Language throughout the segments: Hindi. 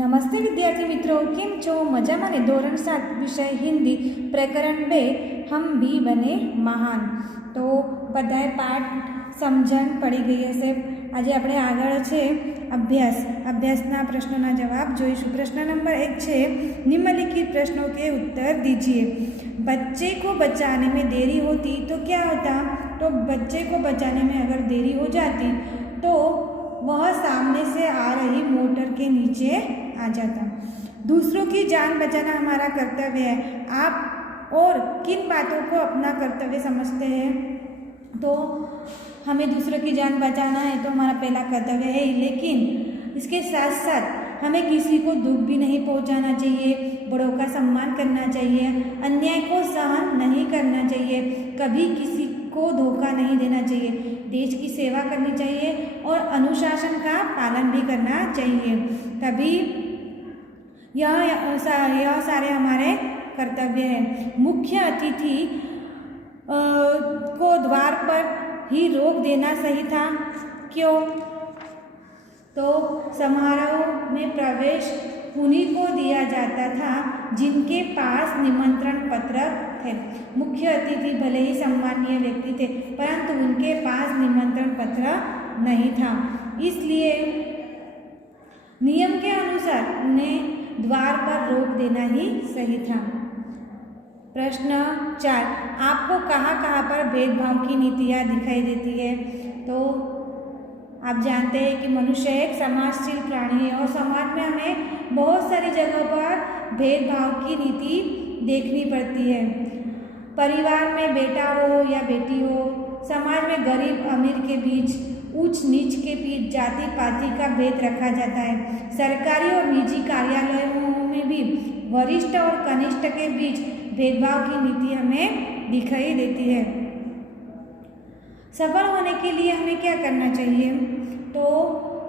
નમસ્તે વિદ્યાર્થી મિત્રો, કેમ છો? મજામાં ને? ધોરણ 7 વિષય હિન્દી પ્રકરણ 2 હમ ભી બને મહાન. તો બધાએ પાઠ સમજણ પડી ગઈ હશે. આજે આપણે આગળ છે અભ્યાસના પ્રશ્નોના જવાબ જોઈશું. પ્રશ્ન નંબર 1 છે, निम्नलिखित प्रश्नों के उत्तर दीजिए. बच्चे को बचाने में देरी होती तो क्या होता? तो बच्चे को बचाने में अगर देरी हो जाती तो वह सामने से आ रही मोटर के नीचे आ जाता. दूसरों की जान बचाना हमारा कर्तव्य है. आप और किन बातों को अपना कर्तव्य समझते हैं? तो हमें दूसरों की जान बचाना है तो हमारा पहला कर्तव्य है, लेकिन इसके साथ साथ हमें किसी को दुख भी नहीं पहुंचाना चाहिए, बड़ों का सम्मान करना चाहिए, अन्याय को सहन नहीं करना चाहिए, कभी किसी को धोखा नहीं देना चाहिए, देश की सेवा करनी चाहिए और अनुशासन का पालन भी करना चाहिए. तभी यह सारे हमारे कर्तव्य हैं. मुख्य अतिथि को द्वार पर ही रोक देना सही था. क्यों? तो समारोह में प्रवेश उन्हीं को दिया जाता था जिनके पास निमंत्रण पत्र थे. मुख्य अतिथि भले ही सम्मानीय व्यक्ति थे, परंतु उनके पास निमंत्रण पत्र नहीं था, इसलिए नियम के अनुसार उन्हें द्वार पर रोक देना ही सही था. प्रश्न 4, आपको कहाँ कहाँ पर भेदभाव की नीतियाँ दिखाई देती है? तो आप जानते हैं कि मनुष्य एक समाजशील प्राणी है और समाज में हमें बहुत सारी जगहों पर भेदभाव की नीति देखनी पड़ती है. परिवार में बेटा हो या बेटी हो, समाज में गरीब अमीर के बीच, ऊंच नीच के बीच जाति पाति का भेद रखा जाता है. सरकारी और निजी कार्यालयों में भी वरिष्ठ और कनिष्ठ के बीच भेदभाव की नीति हमें दिखाई देती है. सफल होने के लिए हमें क्या करना चाहिए? तो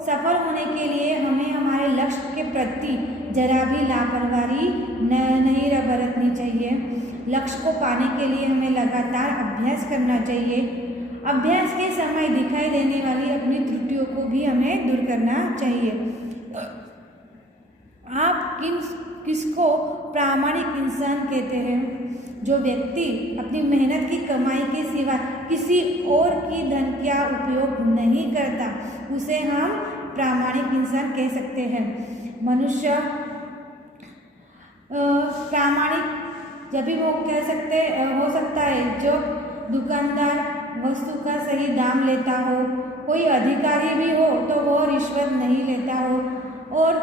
सफल होने के लिए हमें हमारे लक्ष्य के प्रति जरा भी लापरवाही नहीं बरतनी चाहिए. लक्ष्य को पाने के लिए हमें लगातार अभ्यास करना चाहिए. अभ्यास के समय दिखाई देने वाली अपनी त्रुटियों को भी हमें दूर करना चाहिए. आप किसको प्रामाणिक इंसान कहते हैं? जो व्यक्ति अपनी मेहनत की कमाई के सिवा किसी और की धन का उपयोग नहीं करता, उसे हम प्रामाणिक इंसान कह सकते हैं. मनुष्य प्रामाणिक जब भी वो हो सकता है जो दुकानदार वस्तु का सही दाम लेता हो, कोई अधिकारी भी हो तो वो रिश्वत नहीं लेता हो, और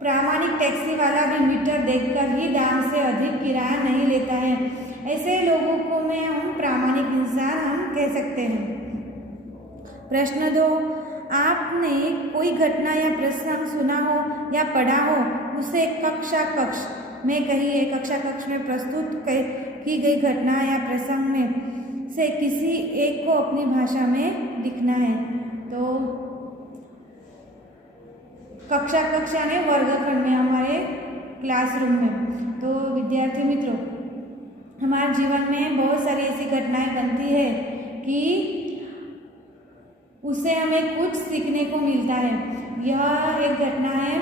प्रामाणिक टैक्सी वाला भी मीटर देखकर ही दाम से अधिक किराया नहीं लेता है. ऐसे लोगों को में हम प्रामाणिक इंसान हम कह सकते हैं. प्रश्न 2, आपने कोई घटना या प्रसंग सुना हो या पढ़ा हो, उसे कक्षा कक्ष में कहिए. कक्षा कक्ष में प्रस्तुत की गई घटना या प्रसंग में से किसी एक को अपनी भाषा में लिखना है. तो कक्षा ने वर्गखंड में, हमारे क्लासरूम में. तो विद्यार्थी मित्रों, हमारे जीवन में बहुत सारी ऐसी घटनाएं बनती है कि उससे हमें कुछ सीखने को मिलता है. यह एक घटना है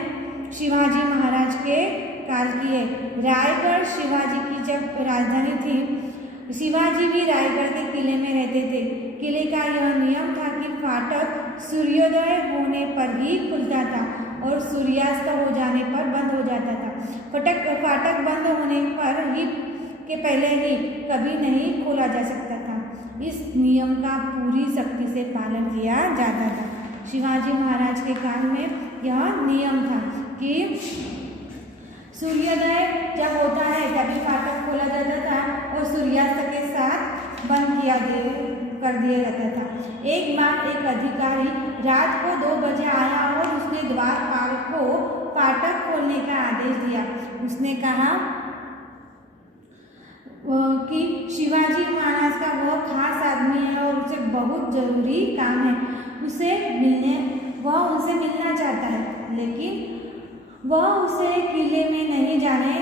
शिवाजी महाराज के काल की है. रायगढ़ शिवाजी की जब राजधानी थी, शिवाजी भी रायगढ़ के किले में रहते थे. किले का यह नियम था कि फाटक सूर्योदय होने पर ही खुलता था और सूर्यास्त हो जाने पर बंद हो जाता था. फाटक बंद होने पर ही के पहले ही कभी नहीं खोला जा सकता था. इस नियम का पूरी सख्ती से पालन किया जाता था. शिवाजी महाराज के काल में यह नियम था कि सूर्योदय जब होता है तभी फाटक खोला जाता था और सूर्यास्त के साथ बंद कर दिया जाता था. एक बार एक अधिकारी रात को 2 बजे आया और उसने द्वारपाल को फाटक खोलने का आदेश दिया. उसने कहा कि शिवाजी महाराज का वह खास आदमी है और उसे बहुत जरूरी काम है, वह उनसे मिलना चाहता है, लेकिन वह उसे किले में नहीं जाने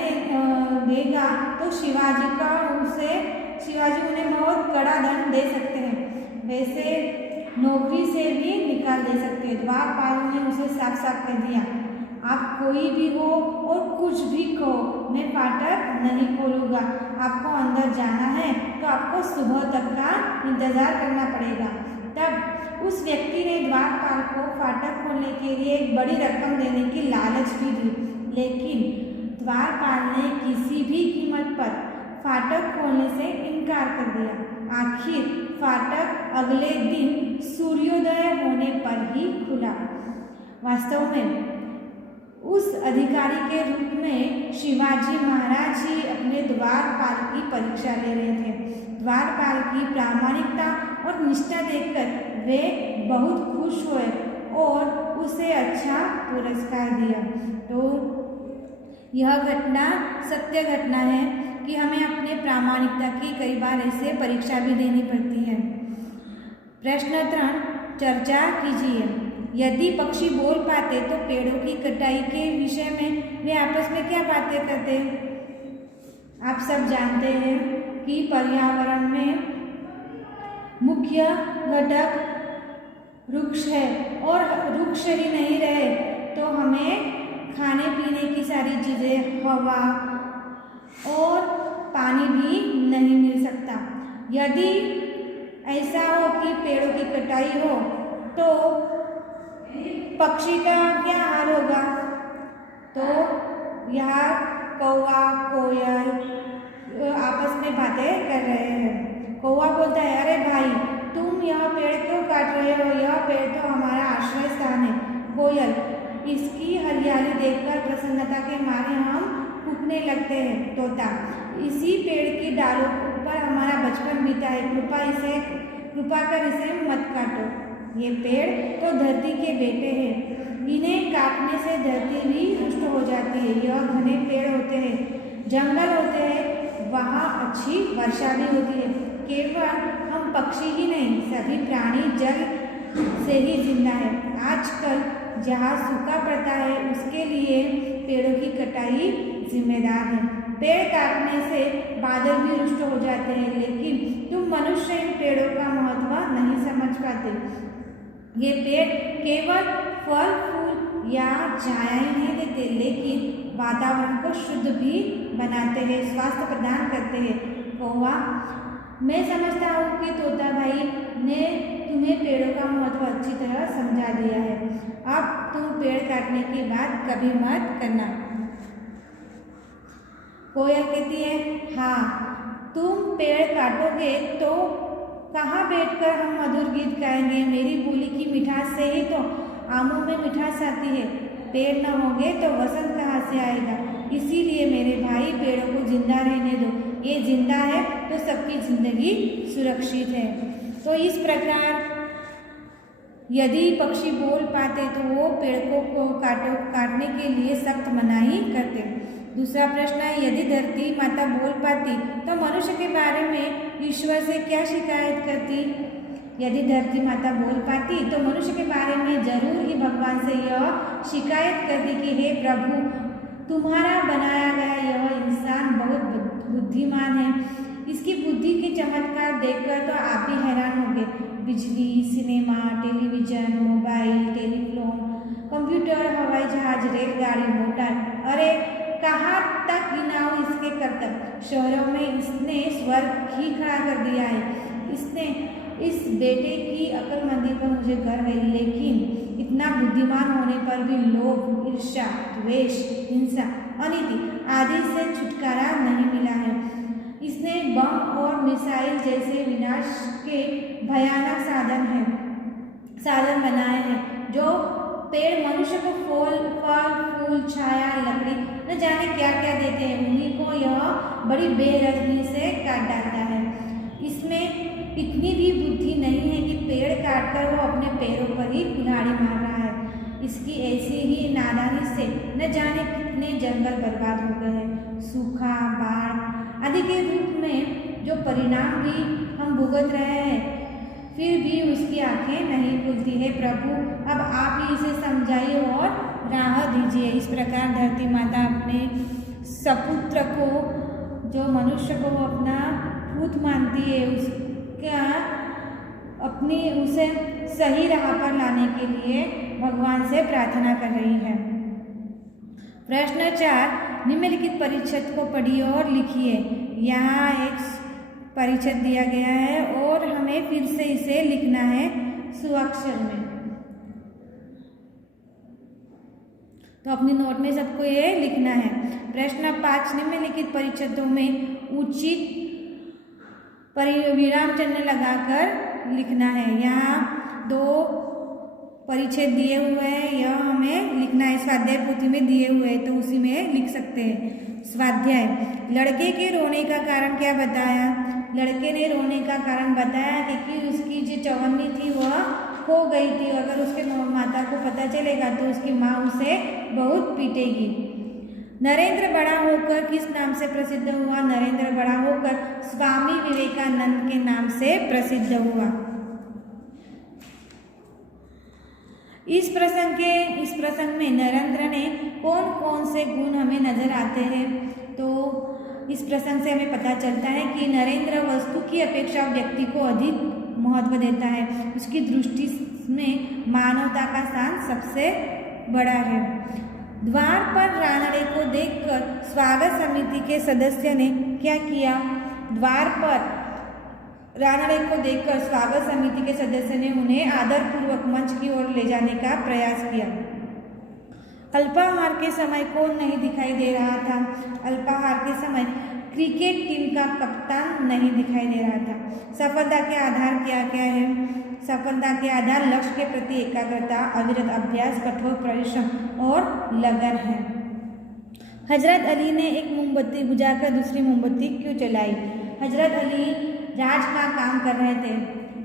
देगा तो शिवाजी उन्हें बहुत कड़ा दंड दे सकते हैं, वैसे नौकरी से भी निकाल दे सकते हैं. द्वारपाल ने उसे साफ साफ कह दिया, आप कोई भी हो और कुछ भी कहो, मैं फाटक नहीं खोलूँगा। आपको अंदर जाना है तो आपको सुबह तक का इंतज़ार करना पड़ेगा। तब उस व्यक्ति ने द्वारपाल को फाटक खोलने के लिए एक बड़ी रकम देने की लालच भी दी, लेकिन द्वारपाल ने किसी भी कीमत पर फाटक खोलने से इनकार कर दिया। आखिर फाटक अगले दिन सूर्योदय होने पर ही खुला। वास्तव में उस अधिकारी के रूप में शिवाजी महाराज ही अपने द्वारपाल की परीक्षा ले रहे थे। द्वारपाल की प्रामाणिकता और निष्ठा देखकर वे बहुत खुश हुए और उसे अच्छा पुरस्कार दिया। तो यह घटना सत्य घटना है कि हमें अपने प्रामाणिकता की कई बार ऐसे परीक्षा भी देनी पड़ती है। प्रश्न 3 चर्चा कीजिए। यदि पक्षी बोल पाते तो पेड़ों की कटाई के विषय में वे आपस में क्या बातें करते? आप सब जानते हैं कि पर्यावरण में मुख्य घटक वृक्ष है और वृक्ष ही नहीं रहे तो हमें खाने पीने की सारी चीज़ें, हवा और पानी भी नहीं मिल सकता। यदि ऐसा हो कि पेड़ों की कटाई हो तो पक्षी का क्या हाल होगा? तो यह कौवा कोयल आपस में बातें कर रहे हैं। कौवा बोलता है, अरे भाई तुम यह पेड़ क्यों काट रहे हो? यह पेड़ तो हमारा आश्रय स्थान है। कोयल, इसकी हरियाली देखकर प्रसन्नता के मारे हम कूकने लगते हैं। तोता, इसी पेड़ की डालों पर हमारा बचपन बीता है, कृपा कर इसे मत काटो। ये पेड़ तो धरती के बेटे हैं, इन्हें काटने से धरती भी नष्ट हो जाती है। यह घने पेड़ होते हैं, जंगल होते हैं, वहाँ अच्छी वर्षा भी होती है। केवल हम पक्षी ही नहीं, सभी प्राणी जल से ही जिंदा है। आजकल जहाँ सूखा पड़ता है उसके लिए पेड़ों की कटाई जिम्मेदार है। पेड़ काटने से बादल भी रुष्ट हो जाते हैं, लेकिन तुम मनुष्य इन पेड़ों का महत्व नहीं समझ पाते। ये पेड़ केवल फल फूल या छाया ही नहीं देते, लेकिन वातावरण को शुद्ध भी बनाते हैं, स्वास्थ्य प्रदान करते हैं। कौवा, मैं समझता हूँ कि तोता भाई ने तुम्हें पेड़ों का महत्व अच्छी तरह समझा दिया है। अब तुम पेड़ काटने की बात कभी मत करना। कोयल कहती है, हाँ तुम पेड़ काटोगे तो कहाँ बैठकर हम मधुर गीत गाएंगे? मेरी बोली की मिठास से ही तो आमों में मिठास आती है। पेड़ न होंगे तो वसंत कहाँ से आएगा? इसीलिए मेरे भाई पेड़ों को जिंदा रहने दो। ये जिंदा है तो सबकी जिंदगी सुरक्षित है। तो इस प्रकार यदि पक्षी बोल पाते तो वो पेड़ को काटने के लिए सख्त मनाही करते। दूसरा प्रश्न है, यदि धरती माता बोल पाती तो मनुष्य के बारे में ईश्वर से क्या शिकायत करती? यदि धरती माता बोल पाती तो मनुष्य के बारे में जरूर ही भगवान से यह शिकायत करती कि हे प्रभु, तुम्हारा बनाया गया यह इंसान बहुत बुद्धिमान है। इसकी बुद्धि के चमत्कार देखकर तो आप ही हैरान होंगे। बिजली, cinema, television, mobile, telephone, computer, हवाई जहाज, रेलगाड़ी, मोटर, अरे कहाँ तक गिनाऊं इसके करतब। शहरों में इसने स्वर्ग ही खड़ा कर दिया है। इसने इस बेटे की अक्लमंदी पर मुझे गर्व है, लेकिन इतना बुद्धिमान होने पर भी लोभ, ईर्ष्या, द्वेष, हिंसा, अनीति आदि से छुटकारा नहीं मिला है। इसने बम और मिसाइल जैसे विनाश के भयानक साधन बनाए हैं, जो पेड़ मनुष्य को फल फूल, छाया, लकड़ी न जाने क्या क्या देते हैं, उन्हीं को यह बड़ी बेरहमी से काट डालता है। इसमें इतनी भी बुद्धि नहीं है कि पेड़ काटकर वो अपने पैरों पर ही कुल्हाड़ी मार रहा है। इसकी ऐसी ही नादानी से न जाने कितने जंगल बर्बाद हो गए हैं। सूखा, बाढ़ आदि के रूप में जो परिणाम भी हम भुगत रहे हैं, फिर भी उसकी आंखें नहीं खुलती है। प्रभु, अब आप ही इसे समझाइए और राह दीजिए। इस प्रकार धरती माता अपने सपुत्र को, जो मनुष्य को अपना पूत मानती है, उसे सही राह पर लाने के लिए भगवान से प्रार्थना कर रही है। प्रश्न 4, निम्नलिखित परिच्छेद को पढ़िए और लिखिए। यहाँ एक परिच्छेद दिया गया है और हमें फिर से इसे लिखना है सुअक्षर में। तो अपनी नोट में सबको ये लिखना है। प्रश्न 5, निम्नलिखित परिच्छेदों में उचित विराम चिन्ह लगाकर लिखना है। यहाँ 2 परिच्छेद दिए हुए हैं, यह हमें लिखना है। स्वाध्याय पोथी में दिए हुए हैं तो उसी में लिख सकते हैं। स्वाध्याय, लड़के के रोने का कारण क्या बताया? लड़के ने रोने का कारण बताया कि उसकी जो चवन्नी थी वह खो गई थी। अगर उसके माता को पता चलेगा तो उसकी माँ उसे बहुत पीटेगी। नरेंद्र बड़ा होकर किस नाम से प्रसिद्ध हुआ? नरेंद्र बड़ा होकर स्वामी विवेकानंद के नाम से प्रसिद्ध हुआ। इस प्रसंग में नरेंद्र ने कौन कौन से गुण हमें नजर आते हैं? तो इस प्रसंग से हमें पता चलता है कि नरेंद्र वस्तु की अपेक्षा व्यक्ति को अधिक महत्व देता है। उसकी दृष्टि में मानवता का स्थान सबसे बड़ा है। द्वार पर रानड़े को देखकर स्वागत समिति के सदस्य ने क्या किया? द्वार पर रानड़े को देखकर स्वागत समिति के सदस्य ने उन्हें आदरपूर्वक मंच की ओर ले जाने का प्रयास किया। अल्पाहार के समय कौन नहीं दिखाई दे रहा था? अल्पाहार के समय क्रिकेट टीम का कप्तान नहीं दिखाई दे रहा था। सफलता के आधार क्या क्या है? सफलता के आधार लक्ष्य के प्रति एकाग्रता, अविरत अभ्यास, कठोर परिश्रम और लगन है। हजरत अली ने एक मोमबत्ती बुझाकर दूसरी मोमबत्ती क्यों जलाई? हजरत अली राज का काम कर रहे थे,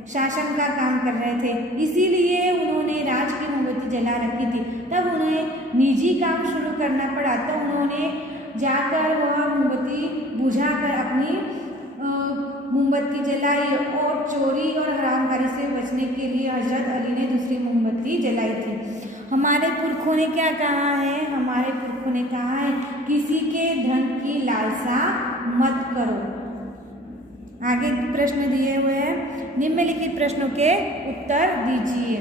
शासन का काम कर रहे थे, इसीलिए उन्होंने राज की मोमबत्ती जला रखी थी। तब उन्हें निजी काम शुरू करना पड़ा तो उन्होंने जाकर वह मोमबत्ती बुझाकर अपनी मोमबत्ती जलाई और चोरी और हरामकारी से बचने के लिए हजरत अली ने दूसरी मोमबत्ती जलाई थी। हमारे पुरखों ने क्या कहा है? हमारे पुरखों ने कहा है किसी के धन की लालसा मत करो। आगे प्रश्न दिए हुए हैं, निम्नलिखित प्रश्नों के उत्तर दीजिए।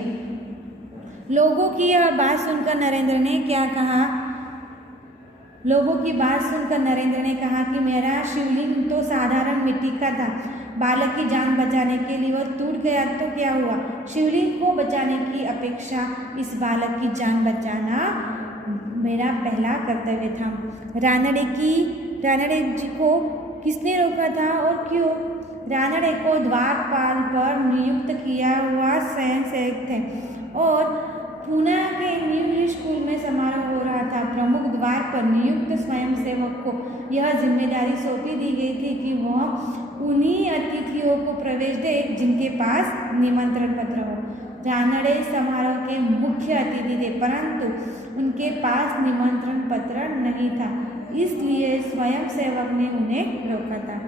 लोगों की यह बात सुनकर नरेंद्र ने क्या कहा? लोगों की बात सुनकर नरेंद्र ने कहा कि मेरा शिवलिंग तो साधारण मिट्टी का था, बालक की जान बचाने के लिए वह टूट गया तो क्या हुआ? शिवलिंग को बचाने की अपेक्षा इस बालक की जान बचाना मेरा पहला कर्तव्य था। रानड़े जी को किसने रोका था और क्यों? रानड़े को द्वारपाल पर नियुक्त किया हुआ स्वयं सेवक थे और पुणे के न्यू स्कूल में समारोह हो रहा था। प्रमुख द्वार पर नियुक्त स्वयं सेवक को यह जिम्मेदारी सौंपी दी गई थी कि वह उन्हीं अतिथियों को प्रवेश दे जिनके पास निमंत्रण पत्र हो। रानड़े समारोह के मुख्य अतिथि थे परंतु उनके पास निमंत्रण पत्र नहीं था, इसलिए स्वयं सेवक ने उन्हें रोका था।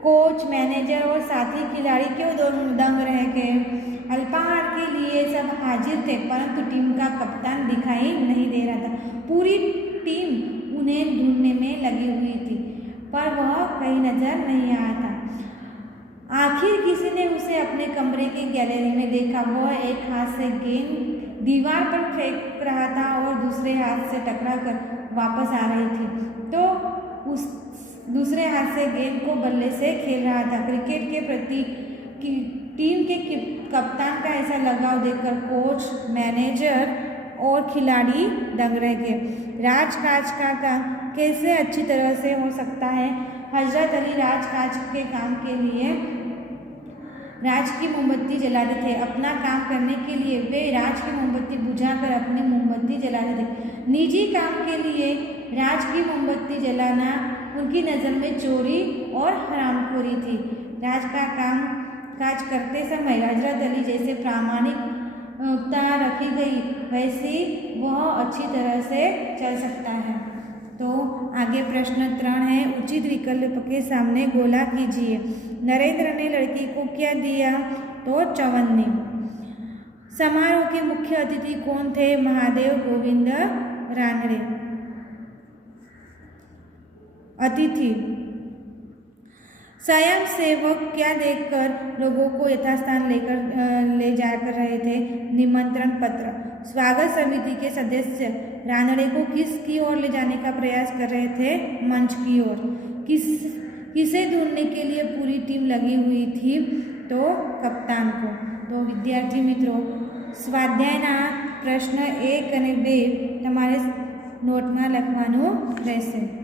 कोच, मैनेजर और साथी खिलाड़ी क्यों दंग रह गए? अल्पाहार के लिए सब हाजिर थे परंतु टीम का कप्तान दिखाई नहीं दे रहा था। पूरी टीम उन्हें ढूंढने में लगी हुई थी पर वह कहीं नजर नहीं आया था। आखिर किसी ने उसे अपने कमरे की गैलरी में देखा। वह एक हाथ से गेंद दीवार पर फेंक रहा था और दूसरे हाथ से टकराकर वापस आ रही थी तो उस दूसरे हाथ से गेंद को बल्ले से खेल रहा था। क्रिकेट के प्रति टीम के कप्तान का ऐसा लगाव देखकर कोच, मैनेजर और खिलाड़ी दंग रह गए। राजकाज का काम कैसे अच्छी तरह से हो सकता है? हजरत अली राजकाज के काम के लिए राज की मोमबत्ती जलाते थे। अपना काम करने के लिए वे राज की मोमबत्ती बुझाकर अपनी मोमबत्ती जलाते थे। निजी काम के लिए राज की मोमबत्ती जलाना उनकी नज़र में चोरी और हरामखोरी थी। राज का काम काज करते समय हजरत अली जैसे प्रामाणिकता रखी गई वैसे वह अच्छी तरह से चल सकता है। तो आगे प्रश्न 3 है, उचित विकल्प के सामने गोला कीजिए। नरेंद्र ने लड़की को क्या दिया? तो चवन्नी। समारोह के मुख्य अतिथि कौन थे? महादेव गोविंद रानड़े। अतिथि स्वयं सेवक क्या देखकर लोगों को यथास्थान ले जाकर रहे थे? निमंत्रण पत्र। स्वागत समिति के सदस्य रानड़े को किसकी ओर ले जाने का प्रयास कर रहे थे? मंच की ओर। किसे ढूंढने के लिए पूरी टीम लगी हुई थी? तो कप्तान को। तो विद्यार्थी मित्रों, स्वाध्यायना प्रश्न 1 અને 2 તમારે નોટમાં લખવાનું રહેશે।